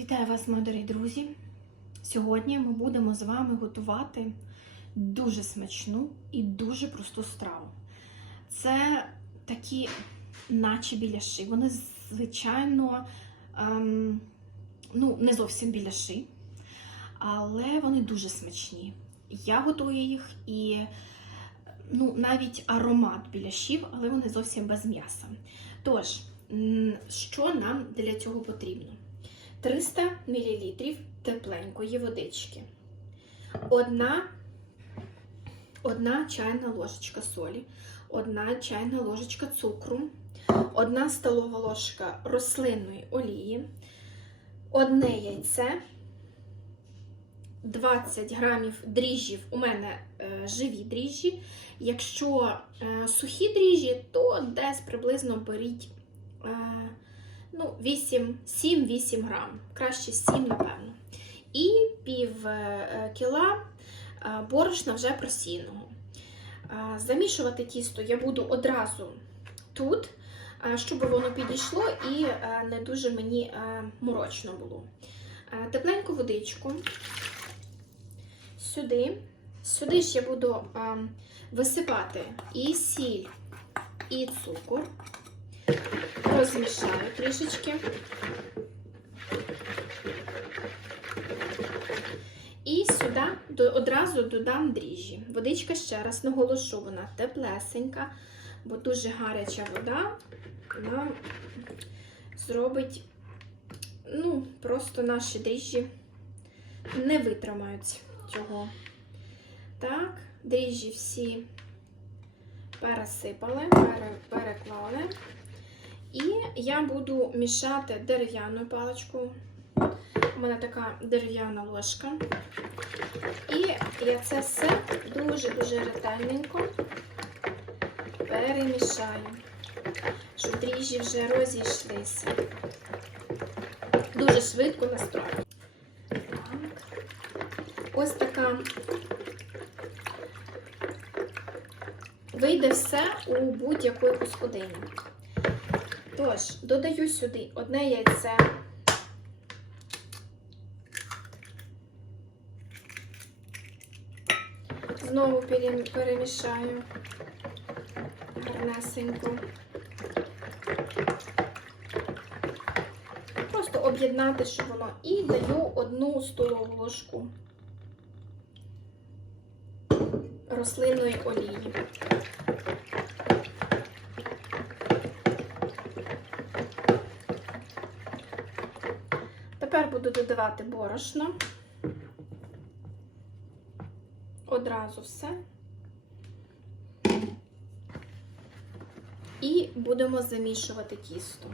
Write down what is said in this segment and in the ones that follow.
Вітаю вас, мої дорогі друзі! Сьогодні ми будемо з вами готувати дуже смачну і дуже просту страву. Це такі, наче біляши. Вони, звичайно, ем, ну, не зовсім біляши, але вони дуже смачні. Я готую їх і ну, навіть аромат біляшів, але вони зовсім без м'яса. Тож, що нам для цього потрібно? 300 мл тепленької водички, одна, одна чайна ложечка солі, одна чайна ложечка цукру, одна столова ложка рослинної олії, одне яйце, 20 грамів дріжджів, у мене е, живі дріжджі. Якщо е, сухі дріжджі, то десь приблизно беріть. Е, ну, 8, 7-8 грам, краще 7, напевно. І пів е, кіла е, борошна вже просійного. Е, Замішувати тісто я буду одразу тут, е, щоб воно підійшло і е, не дуже мені е, морочно було. Е, Тепленьку водичку сюди. Сюди ж я буду е, висипати і сіль, і цукор розмішаю трішечки. І сюди одразу додам дріжджі. Водичка ще раз наголошу, вона теплесенька, бо дуже гаряча вода вона зробить, ну, просто наші дріжджі не витримають цього. Так, дріжджі всі пересипали, переклали. І я буду мішати дерев'яною паличкою. У мене така дерев'яна ложка. І я це все дуже-дуже ретельненько перемішаю, щоб дріжджі вже розійшлися. Дуже швидко настрою. Ось така вийде все у будь-якої господині. Тож, додаю сюди одне яйце. Знову перемішаю гарнесенько. Просто об'єднати, щоб воно. І даю одну столову ложку рослинної олії. Тепер буду додавати борошно. Одразу все. І будемо замішувати тісто.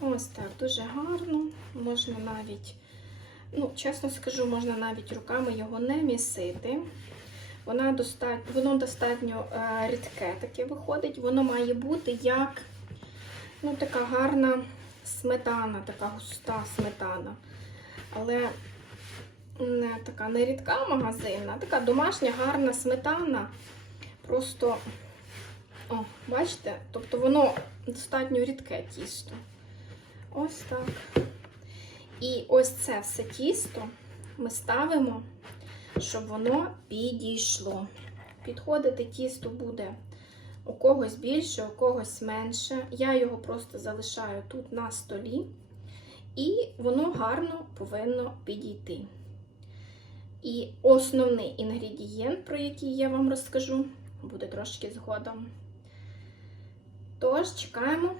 Ось так, дуже гарно. Можна навіть, ну, чесно скажу, можна навіть руками його не місити. Вона достатньо, воно достатньо е, рідке таке виходить. Воно має бути як ну, така гарна сметана, така густа сметана. Але не така не рідка магазинна, така домашня гарна сметана. Просто, о, бачите, тобто воно достатньо рідке тісто. Ось так. І ось це все тісто ми ставимо щоб воно підійшло. Підходити тісто буде у когось більше, у когось менше. Я його просто залишаю тут на столі, і воно гарно повинно підійти. І основний інгредієнт, про який я вам розкажу, буде трошки згодом. Тож, чекаємо,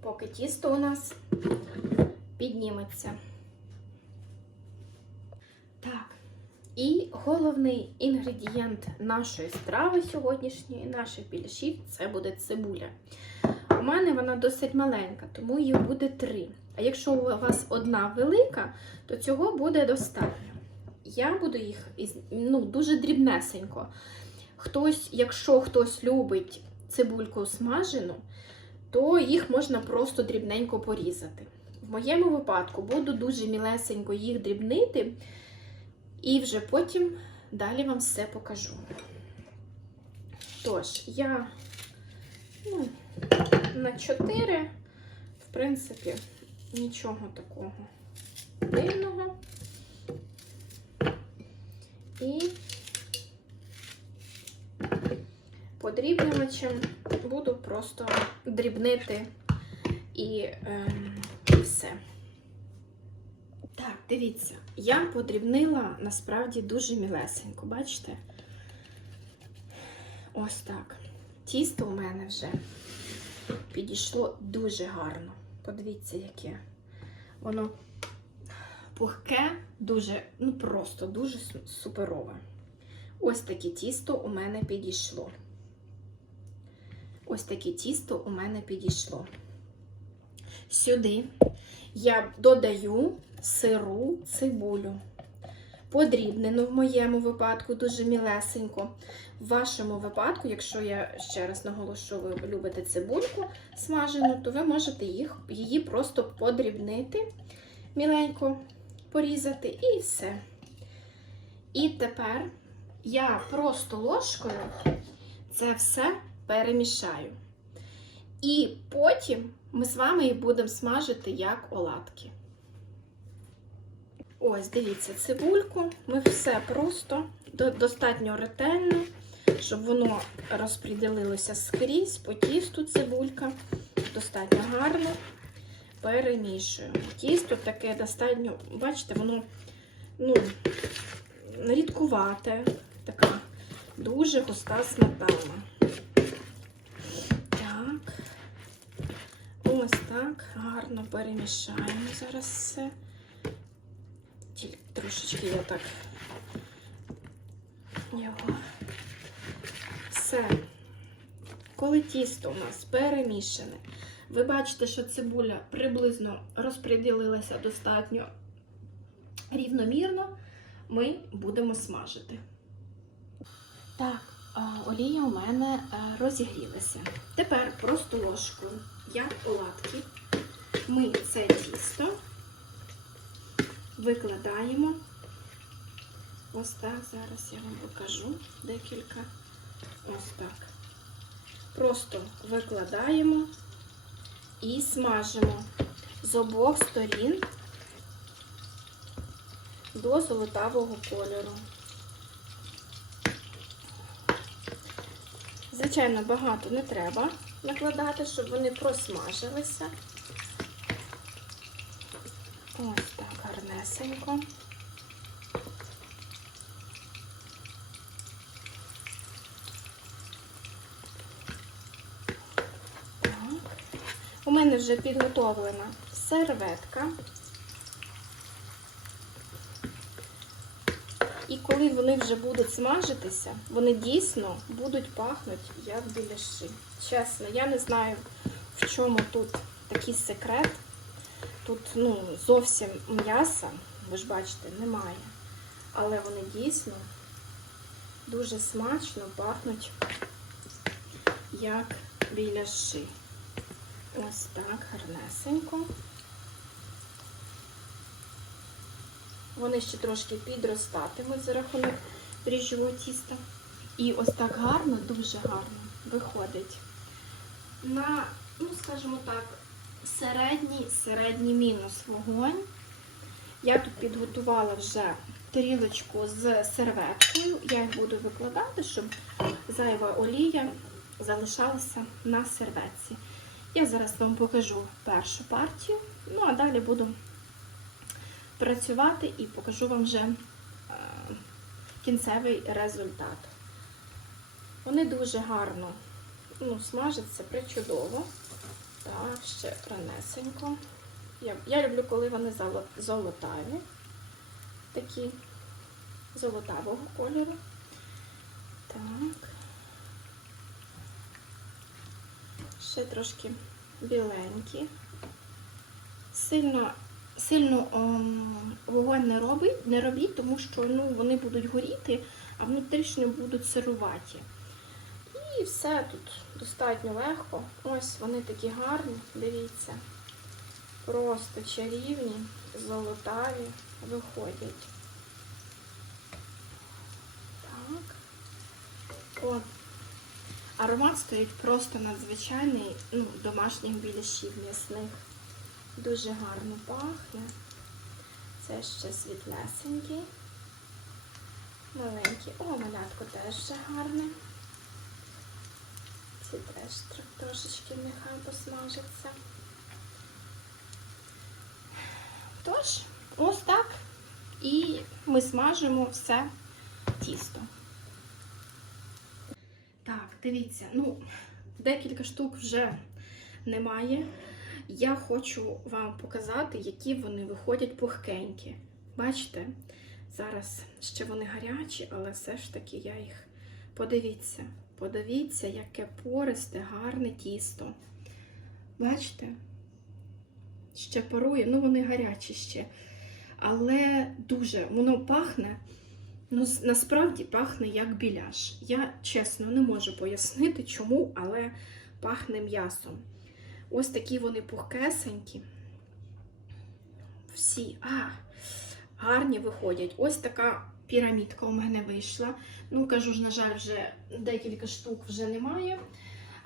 поки тісто у нас підніметься. Так. І головний інгредієнт нашої страви сьогоднішньої, наших біляшів, це буде цибуля. У мене вона досить маленька, тому їх буде три. А якщо у вас одна велика, то цього буде достатньо. Я буду їх ну, дуже дрібнесенько. Хтось, якщо хтось любить цибульку смажену, то їх можна просто дрібненько порізати. В моєму випадку буду дуже мілесенько їх дрібнити. І вже потім далі вам все покажу. Тож, я ну, на 4, в принципі, нічого такого дивного. І подрібнювачем буду просто дрібнити і ем, все. Дивіться, я подрібнила насправді дуже мілесенько, бачите? Ось так. Тісто у мене вже підійшло дуже гарно. Подивіться, яке. Воно пухке, дуже, ну просто дуже суперове. Ось таке тісто у мене підійшло. Ось таке тісто у мене підійшло. Сюди я додаю сиру цибулю. Подрібнену в моєму випадку дуже мілесенько. В вашому випадку, якщо я ще раз наголошу, ви любите цибульку смажену, то ви можете їх, її просто подрібнити, міленько порізати і все. І тепер я просто ложкою це все перемішаю. І потім ми з вами їх будемо смажити як оладки. Ось, дивіться, цибульку. Ми все просто достатньо ретельно, щоб воно розподілилося скрізь по тісту цибулька. Достатньо гарно перемішуємо. Тісто таке достатньо, бачите, воно ну, рідкувате, така дуже густа сметана. Так. Ось так гарно перемішаємо зараз все. Тільки трошечки я так його. Все. Коли тісто у нас перемішане, ви бачите, що цибуля приблизно розподілилася достатньо рівномірно, ми будемо смажити. Так, олія у мене е, розігрілася. Тепер просто ложкою, як оладки, ми це тісто викладаємо. Ось так, зараз я вам покажу декілька. Ось так. Просто викладаємо і смажимо з обох сторін до золотавого кольору. Звичайно, багато не треба накладати, щоб вони просмажилися. Ось так гарнесенько. У мене вже підготовлена серветка. І коли вони вже будуть смажитися, вони дійсно будуть пахнути як біляши. Чесно, я не знаю, в чому тут такий секрет. Тут ну, зовсім м'яса, ви ж бачите, немає. Але вони дійсно дуже смачно пахнуть як біляши. Ось так, гарнесенько. Вони ще трошки підростатимуть за рахунок дріжджового тіста. І ось так гарно, дуже гарно виходить. На, ну, скажімо так, середній, середній мінус вогонь. Я тут підготувала вже тарілочку з серветкою. Я їх буду викладати, щоб зайва олія залишалася на серветці. Я зараз вам покажу першу партію, ну а далі буду працювати і покажу вам вже е, кінцевий результат. Вони дуже гарно ну, смажаться причудово. Так, ще ранесенько. Я, я люблю, коли вони золотаві, такі золотавого кольору. Так. Ще трошки біленькі. Сильно, сильно ем, вогонь не робить, не робіть, тому що ну, вони будуть горіти, а внутрішньо будуть сируваті. І все тут достатньо легко. Ось вони такі гарні, дивіться. Просто чарівні, золотаві виходять. Так. От. Аромат стоїть просто надзвичайний, ну, домашніх біляшів м'ясних. Дуже гарно пахне. Це ще світлесенький. Маленький. О, малятко теж ще гарне. Ці теж трошечки нехай посмажаться. Тож, ось так. І ми смажимо все тісто. Так, дивіться, ну, декілька штук вже немає. Я хочу вам показати, які вони виходять пухкенькі. Бачите? Зараз ще вони гарячі, але все ж таки я їх подивіться. Подивіться, яке пористе, гарне тісто. Бачите? Ще парує, ну вони гарячі ще. Але дуже воно пахне. Ну, насправді пахне як біляш. Я чесно не можу пояснити, чому, але пахне м'ясом. Ось такі вони пухкесенькі. Всі а, гарні виходять. Ось така пірамідка у мене вийшла. Ну, кажу ж, на жаль, вже декілька штук вже немає.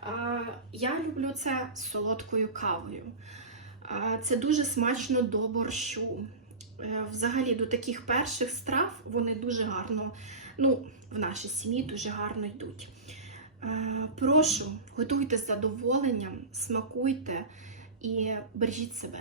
А, я люблю це з солодкою кавою. А, це дуже смачно до борщу. Е, Взагалі до таких перших страв вони дуже гарно, ну, в нашій сім'ї дуже гарно йдуть. Е, Прошу, готуйте з задоволенням, смакуйте і бережіть себе.